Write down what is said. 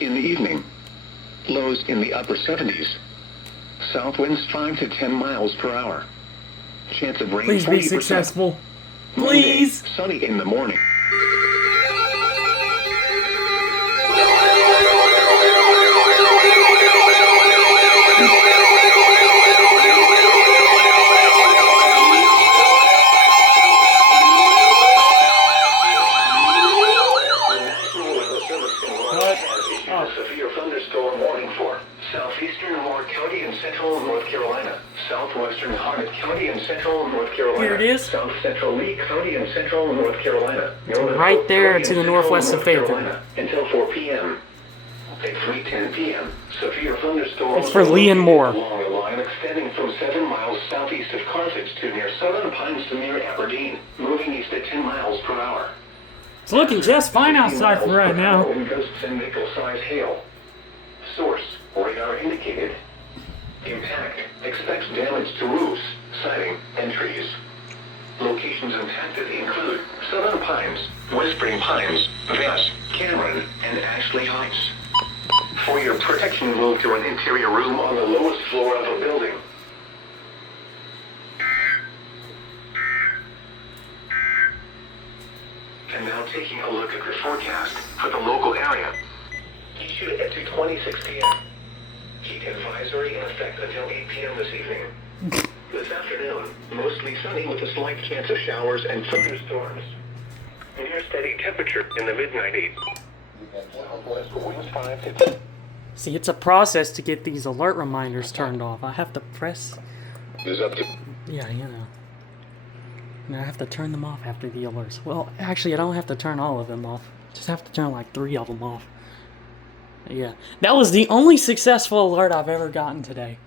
in the evening. Lows in the upper 70s. South winds 5 to 10 miles per hour. Chance of rain 40%. Please be successful. Please! Monday, sunny in the morning. Severe thunderstorm warning for southeastern Moore County and central North Carolina, southwestern Harnett County and central North Carolina. Here it is. South central Lee County and central North Carolina. Right there to the northwest of Fayetteville. Until 4 p.m. At 3:10 p.m., severe thunderstorm. It's for Lee and Moore. Along a line extending from 7 miles southeast of Carthage to near Southern Pines to near Aberdeen, moving east at 10 miles per hour. It's looking just fine outside for right now. Gusts and nickel-sized hail. Source: radar indicated. Impact: expects damage to roofs, siding, and trees. Locations impacted include Southern Pines, Whispering Pines, Bass, Cameron, and Ashley Heights. For your protection, move to an interior room on the lowest floor of a building. And now taking a look at the forecast for the local area. Issued at 2:26 p.m. Heat advisory in effect until 8 p.m. this evening. This afternoon, mostly sunny with a slight chance of showers and thunderstorms. Near steady temperature in the mid-90s. Southwest winds 5 to 10. See, it's a process to get these alert reminders turned off. I have to press... Is up to... Yeah, you know. And I have to turn them off after the alerts. Well, actually, I don't have to turn all of them off. Just have to turn like 3 of them off. Yeah, that was the only successful alert I've ever gotten today.